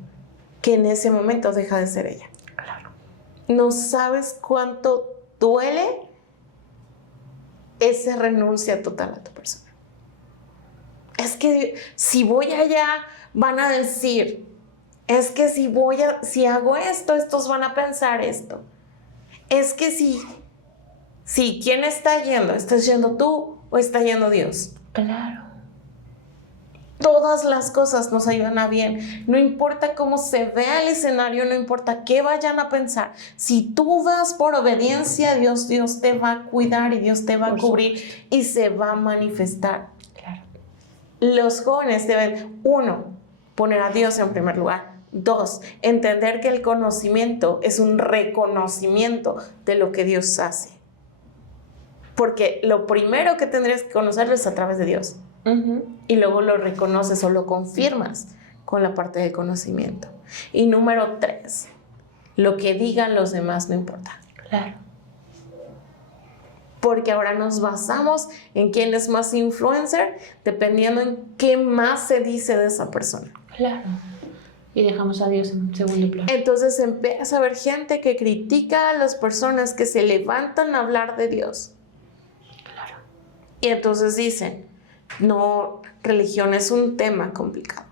que en ese momento deja de ser ella. Claro. No sabes cuánto duele esa renuncia total a tu persona. Es que si voy allá, van a decir, es que si hago esto, estos van a pensar esto. Es que si ¿quién está yendo? ¿Estás yendo tú o está yendo Dios? Claro. Todas las cosas nos ayudan a bien. No importa cómo se vea el escenario, no importa qué vayan a pensar. Si tú vas por obediencia a Dios, Dios te va a cuidar y Dios te va a cubrir y se va a manifestar. Claro. Los jóvenes deben, 1, poner a Dios en primer lugar. 2, entender que el conocimiento es un reconocimiento de lo que Dios hace. Porque lo primero que tendrías que conocerlo es a través de Dios. Y luego lo reconoces o lo confirmas con la parte del conocimiento. Y número 3, lo que digan los demás no importa. Claro. Porque ahora nos basamos en quién es más influencer, dependiendo en qué más se dice de esa persona. Claro. Y dejamos a Dios en segundo plano. Entonces empieza a haber gente que critica a las personas que se levantan a hablar de Dios. Claro. Y entonces dicen, no, religión es un tema complicado.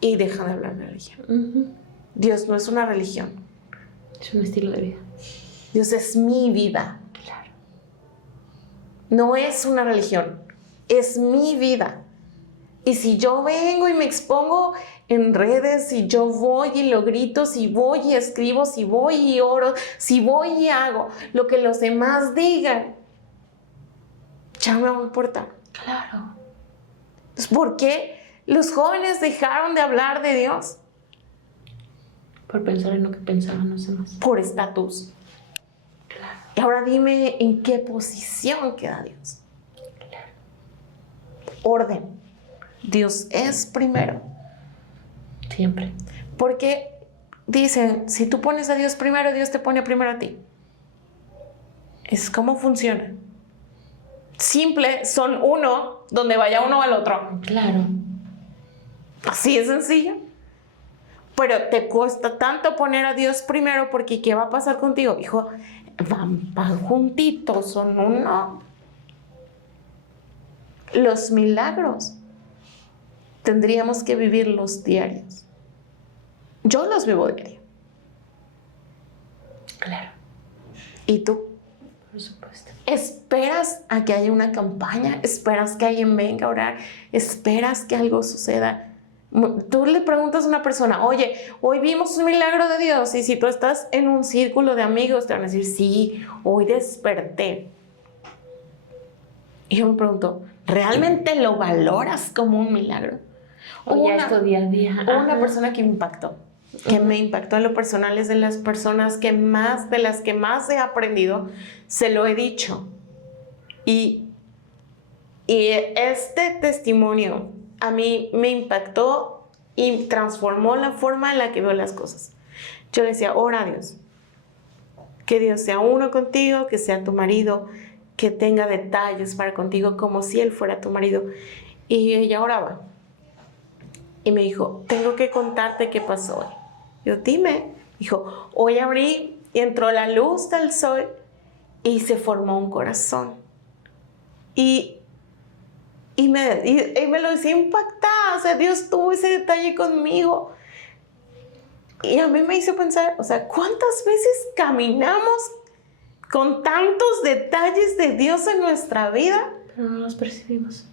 Y dejan de hablar de religión. Dios no es una religión. Es un estilo de vida. Dios es mi vida. Claro. No es una religión, es mi vida. Y si yo vengo y me expongo en redes, si yo voy y lo grito, si voy y escribo, si voy y oro, si voy y hago lo que los demás digan, ya no me importa. Claro. Entonces, ¿por qué los jóvenes dejaron de hablar de Dios? Por pensar en lo que pensaban los demás. Por estatus. Claro. Y ahora dime en qué posición queda Dios. Claro. Orden. Dios es primero. Siempre. Porque dicen, si tú pones a Dios primero, Dios te pone primero a ti. Es como funciona. Simple, son uno, donde vaya uno va al otro. Claro. Así es sencillo. Pero te cuesta tanto poner a Dios primero porque ¿qué va a pasar contigo? Hijo, van juntitos, son uno. Los milagros tendríamos que vivirlos diarios. Yo los vivo diario. Claro. ¿Y tú? Por supuesto. ¿Esperas a que haya una campaña? ¿Esperas que alguien venga a orar? ¿Esperas que algo suceda? Tú le preguntas a una persona, oye, hoy vimos un milagro de Dios. Y si tú estás en un círculo de amigos, te van a decir, sí, hoy desperté. Y yo me pregunto, ¿realmente lo valoras como un milagro? O ya es tu día a día. Una persona que me impactó. Que me impactó en lo personal es de las personas de las que más he aprendido, se lo he dicho. Y este testimonio a mí me impactó y transformó la forma en la que veo las cosas. Yo le decía, ora a Dios, que Dios sea uno contigo, que sea tu marido, que tenga detalles para contigo como si Él fuera tu marido. Y ella oraba. Y me dijo, tengo que contarte qué pasó hoy. Yo, dime. Dijo, hoy abrí y entró la luz del sol y se formó un corazón. Y me lo decía impactada. O sea, Dios tuvo ese detalle conmigo. Y a mí me hizo pensar, o sea, ¿cuántas veces caminamos con tantos detalles de Dios en nuestra vida? Pero no los percibimos.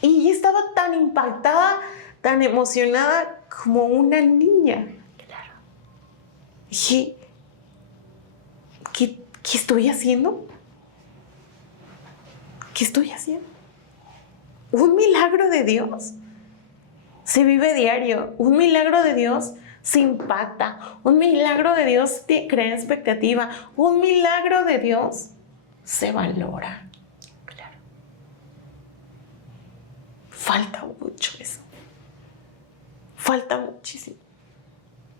Y ella estaba tan impactada, tan emocionada como una niña. Claro. Dije, ¿qué estoy haciendo? ¿Qué estoy haciendo? Un milagro de Dios se vive diario. Un milagro de Dios se impacta. Un milagro de Dios te crea expectativa. Un milagro de Dios se valora. Claro. Falta mucho eso. Falta muchísimo.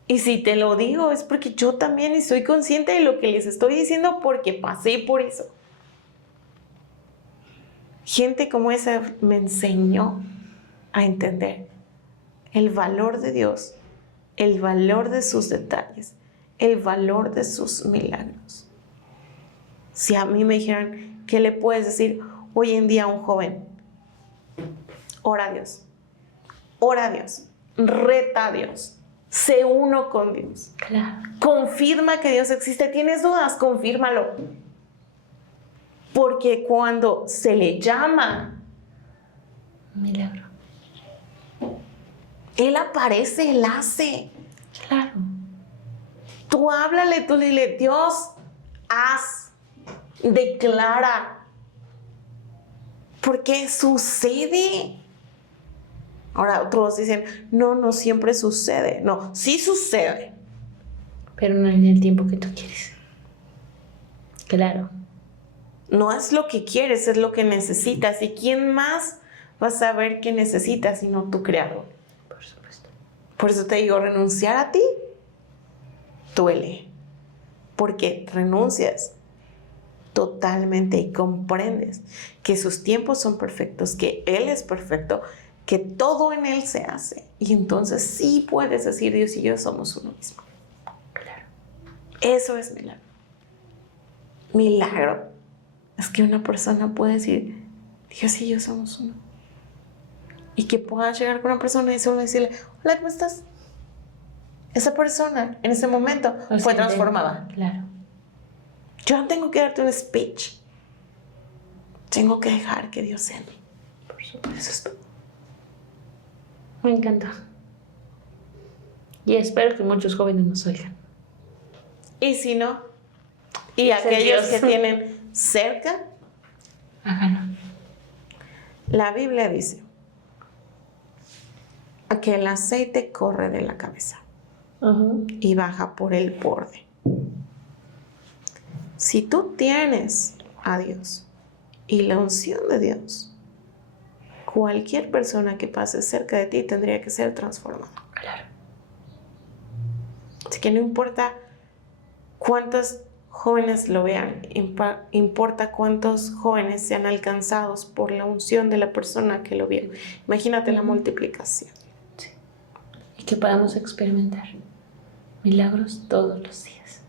Y si te lo digo es porque yo también soy consciente de lo que les estoy diciendo porque pasé por eso. Gente como esa me enseñó a entender el valor de Dios, el valor de sus detalles, el valor de sus milagros. Si a mí me dijeran, ¿qué le puedes decir hoy en día a un joven? Ora a Dios, ora a Dios, reta a Dios, sé uno con Dios. Claro. Confirma que Dios existe. ¿Tienes dudas? Confírmalo. Porque cuando se le llama, Un milagro. Él aparece, Él hace. Claro. Tú háblale, tú dile, Dios, haz, declara. Porque sucede. Ahora otros dicen, no siempre sucede. No, sí sucede. Pero no en el tiempo que tú quieres. Claro. No es lo que quieres, es lo que necesitas. ¿Y quién más va a saber qué necesitas sino tu creador? Por supuesto. Por eso te digo, renunciar a ti duele. Porque renuncias totalmente y comprendes que sus tiempos son perfectos, que Él es perfecto, que todo en Él se hace. Y entonces sí puedes decir, Dios y yo somos uno mismo. Claro. Eso es milagro. Milagro es que una persona puede decir, Dios y yo somos uno. Y que puedas llegar con una persona y solo decirle, hola, ¿cómo estás? Esa persona en ese momento fue transformada. Claro. Yo no tengo que darte un speech. Tengo que dejar que Dios sea en mí. Por supuesto. Eso es todo. Me encanta. Y espero que muchos jóvenes nos oigan. Y si no, y aquellos que tienen cerca, Háganlo. la Biblia dice que el aceite corre de la cabeza y baja por el borde. Si tú tienes a Dios y la unción de Dios, cualquier persona que pase cerca de ti tendría que ser transformada. Claro. Así que no importa cuántos jóvenes lo vean, importa cuántos jóvenes sean alcanzados por la unción de la persona que lo vio. Imagínate la multiplicación. Sí. Y que podamos experimentar milagros todos los días.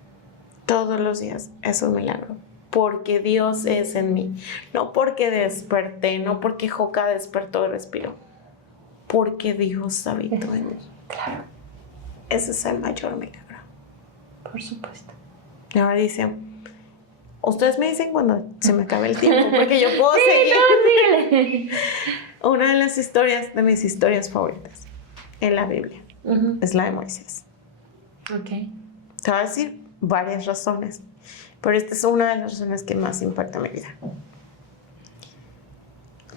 Todos los días es un milagro. Porque Dios es en mí. No porque desperté, no porque Joca despertó y respiró. Porque Dios habitó en mí. Claro. Ese es el mayor milagro. Por supuesto. Y ahora dicen, ustedes me dicen cuando se me acabe el tiempo, porque yo puedo seguir. No, síguele. Una de las historias, de mis historias favoritas en la Biblia, es la de Moisés. Ok. Te voy a decir varias razones, pero esta es una de las razones que más impacta mi vida.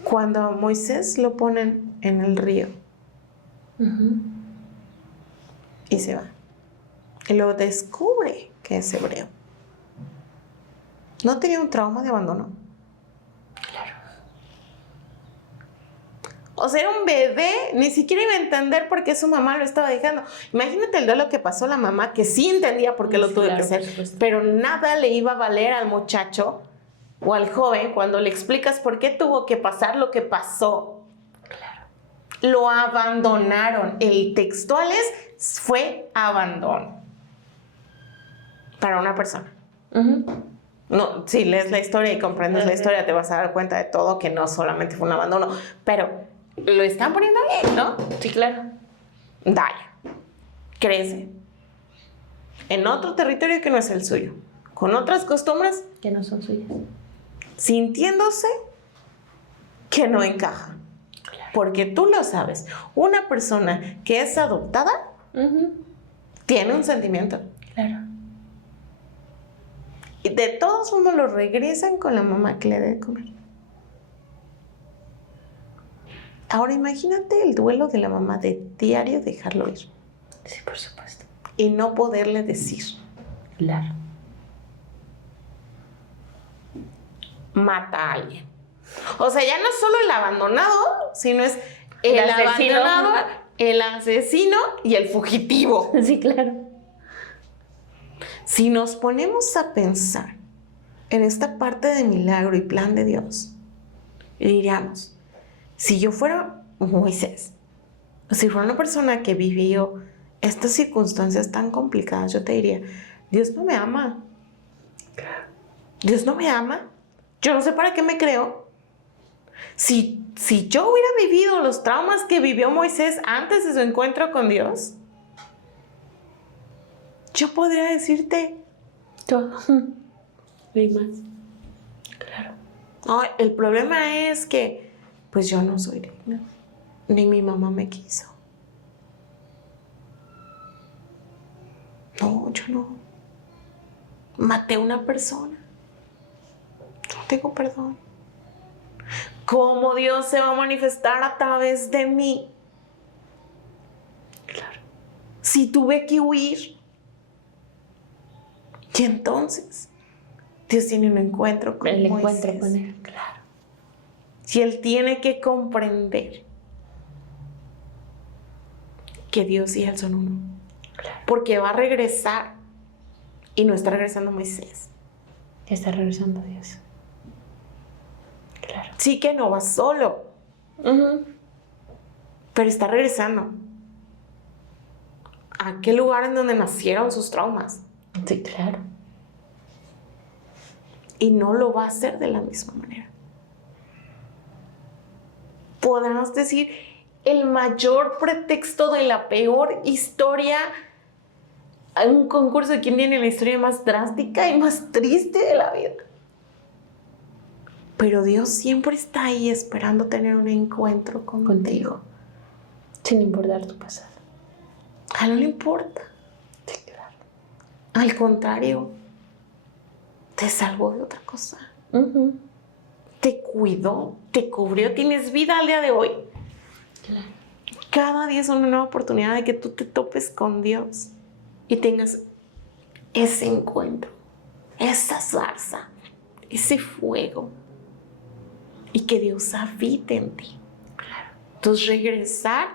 Cuando a Moisés lo ponen en el río y se va, y lo descubre que es hebreo. ¿No tenía un trauma de abandono? Claro. O sea, era un bebé, ni siquiera iba a entender por qué su mamá lo estaba dejando. Imagínate el duelo que pasó la mamá, que sí entendía por qué lo tuve que hacer, pero nada le iba a valer al muchacho o al joven cuando le explicas por qué tuvo que pasar lo que pasó. Claro. Lo abandonaron. El textual fue abandono para una persona. No, si lees la historia y comprendes la historia, te vas a dar cuenta de todo, que no solamente fue un abandono, pero lo están poniendo bien, ¿no? Sí, claro. Dale, crece en otro territorio que no es el suyo, con otras costumbres, Que no son suyas. sintiéndose que no encaja. Claro. Porque tú lo sabes, una persona que es adoptada tiene un sentimiento. Claro. Y de todos modos lo regresan con la mamá que le debe comer. Ahora imagínate el duelo de la mamá de diario dejarlo ir Sí, por supuesto. y no poderle decir. Claro. Mata a alguien. O sea, ya no es solo el abandonado, sino es el asesino. abandonado, el asesino y el fugitivo. Sí, claro. Si nos ponemos a pensar en esta parte de milagro y plan de Dios, diríamos, si yo fuera Moisés, o si fuera una persona que vivió estas circunstancias tan complicadas, yo te diría, Dios no me ama. Dios no me ama. Yo no sé para qué me creo. Si yo hubiera vivido los traumas que vivió Moisés antes de su encuentro con Dios, yo podría decirte Todo. Y más. Claro. no, el problema es que pues yo no soy digna, ni mi mamá me quiso. No, yo no. Maté a una persona. No tengo perdón. ¿Cómo Dios se va a manifestar a través de mí? Claro. Si tuve que huir. Y entonces, Dios tiene un encuentro con El Moisés. encuentro con él, claro. Si él tiene que comprender que Dios y él son uno. Claro. Porque va a regresar y no está regresando Moisés. Está regresando a Dios. Claro. Sí que no va solo, pero está regresando a aquel lugar en donde nacieron sus traumas. Sí, claro. Y no lo va a hacer de la misma manera. Podrás decir el mayor pretexto de la peor historia. Hay un concurso de quién tiene la historia más drástica y más triste de la vida. Pero Dios siempre está ahí esperando tener un encuentro contigo. Sin importar tu pasado. A él no le importa. Sí, claro. Al contrario, te salvó de otra cosa. Te cuidó, te cubrió, tienes vida al día de hoy. Claro. Cada día es una nueva oportunidad de que tú te topes con Dios y tengas ese encuentro, esa zarza, ese fuego y que Dios habite en ti. Claro. Entonces regresar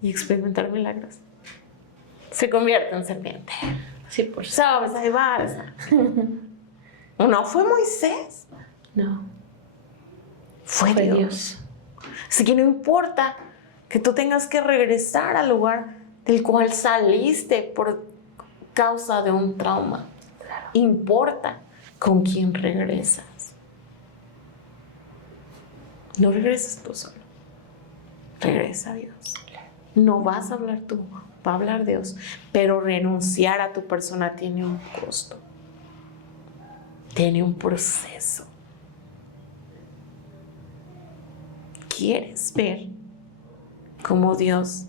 y experimentar milagros. Se convierte en serpiente. Sí, por supuesto. ¿Sabes? Ahí vas. No fue Moisés, No. fue Fue Dios. Dios. Así que no importa que tú tengas que regresar al lugar del cual saliste por causa de un trauma. Claro. Importa con quién regresas. No regresas tú solo. Regresa a Dios. No vas a hablar tú, va a hablar Dios. Pero renunciar a tu persona tiene un costo. Tiene un proceso. ¿Quieres ver cómo Dios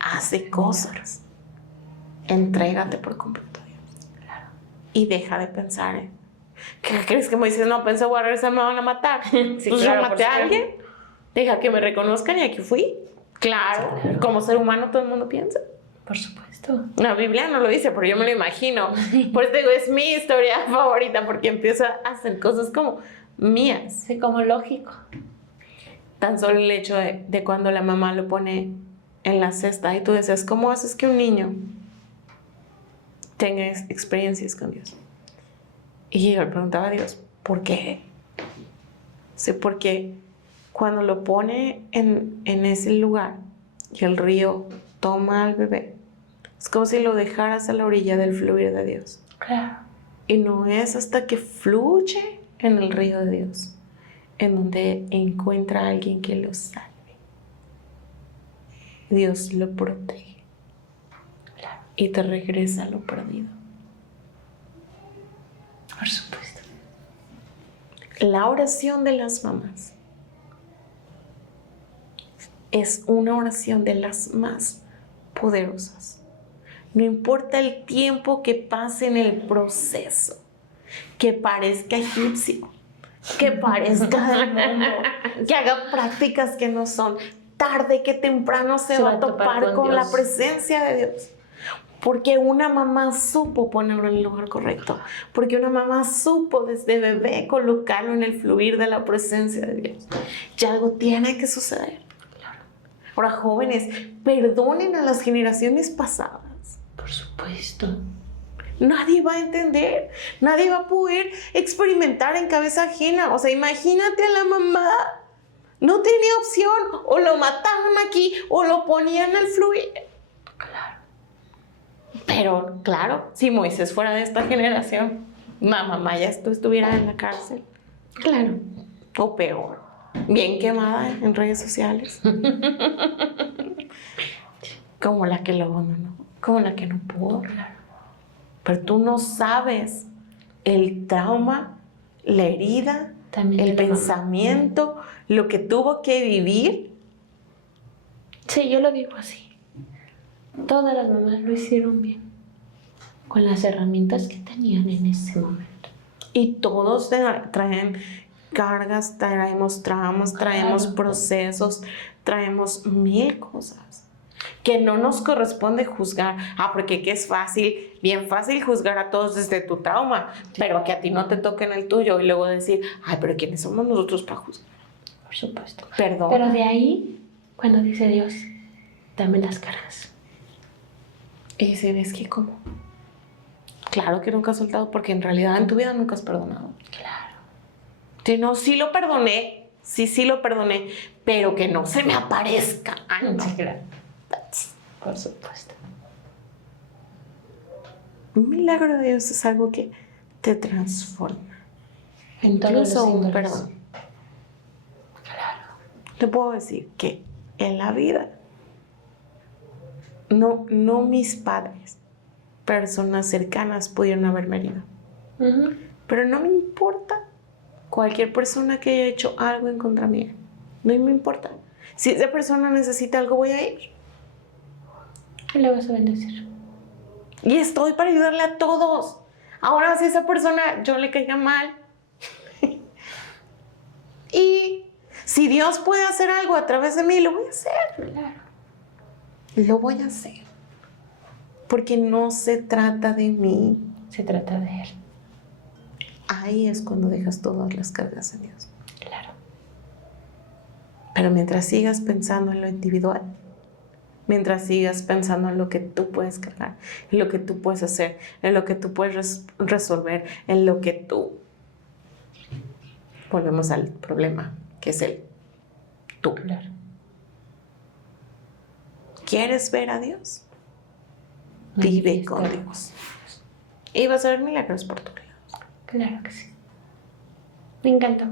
hace cosas? Entrégate por completo a Dios. Claro. Y deja de pensar en ¿qué crees que Moisés no pensó, voy a regresar, me van a matar? Sí, Pues claro, yo maté por a alguien. Deja que me reconozcan y aquí fui. Claro, Sí, claro. como ser humano todo el mundo piensa. Por supuesto. La Biblia no lo dice, pero yo me lo imagino. Por eso digo, es mi historia favorita, porque empiezo a hacer cosas como mías. Sí, como lógico. Tan solo el hecho de cuando la mamá lo pone en la cesta y tú decías, ¿cómo haces que un niño tenga experiencias con Dios? Y yo le preguntaba a Dios, ¿por qué? Sí, porque cuando lo pone en ese lugar y el río toma al bebé, es como si lo dejaras a la orilla del fluir de Dios. Claro. Y no es hasta que fluye en el río de Dios en donde encuentra a alguien que lo salve. Dios lo protege. Claro. Y te regresa lo perdido. Por supuesto. La oración de las mamás es una oración de las más poderosas. No importa el tiempo que pase en el proceso, que parezca egipcio, que parezca del mundo, que haga prácticas que no son, tarde que temprano se va a topar con la presencia de Dios. Porque una mamá supo ponerlo en el lugar correcto. Porque una mamá supo desde bebé colocarlo en el fluir de la presencia de Dios. Y algo tiene que suceder. Ahora, jóvenes, perdonen a las generaciones pasadas. Por supuesto. Nadie va a entender. Nadie va a poder experimentar en cabeza ajena. O sea, imagínate a la mamá. No tenía opción. O lo mataban aquí o lo ponían al fluir. Claro. Pero, claro, si Moisés fuera de esta generación, la mamá ya estuviera en la cárcel. Claro. O peor, bien quemada en redes sociales. Como la que lo abandonó, como la que no pudo. Claro. Pero tú no sabes el trauma, la herida, También el de la mamá. pensamiento, lo que tuvo que vivir. Sí, yo lo digo así. Todas las mamás lo hicieron bien. con las herramientas que tenían en ese momento. Y todos traen cargas, traemos traumas, traemos Claro. procesos, traemos mil cosas que no nos corresponde juzgar. Porque que es fácil, bien fácil juzgar a todos desde tu trauma, pero que a ti no te toque en el tuyo y luego decir, ay, pero ¿quiénes somos nosotros para juzgar? Por supuesto. Perdón. Pero de ahí, cuando dice Dios, dame las cargas. Y dicen, es que ¿cómo? Claro que nunca has soltado porque en realidad en tu vida nunca has perdonado. Claro. Que no, sí lo perdoné, sí lo perdoné, pero que no se me aparezca. Ay, no. Sí, claro. Por supuesto. Un milagro de Dios es algo que te transforma. En todos los Incluso un índoles. perdón. Claro. Te puedo decir que en la vida, no mis padres, personas cercanas pudieron haberme herido. Ujú. Pero no me importa cualquier persona que haya hecho algo en contra mía. No me importa. Si esa persona necesita algo, voy a ir. Y le vas a bendecir. Y estoy para ayudarle a todos. Ahora, si esa persona yo le caiga mal. Y si Dios puede hacer algo a través de mí, lo voy a hacer. Claro. Lo voy a hacer. Porque no se trata de mí. Se trata de Él. Ahí es cuando dejas todas las cargas en Dios. Claro. Pero mientras sigas pensando en lo individual, mientras sigas pensando en lo que tú puedes cargar, en lo que tú puedes hacer, en lo que tú puedes resolver, en lo que tú... Volvemos al problema, que es el tú. Claro. ¿Quieres ver a Dios? Vive con Dios. Y vas a ver milagros por tu vida. Claro que sí. Me encantó.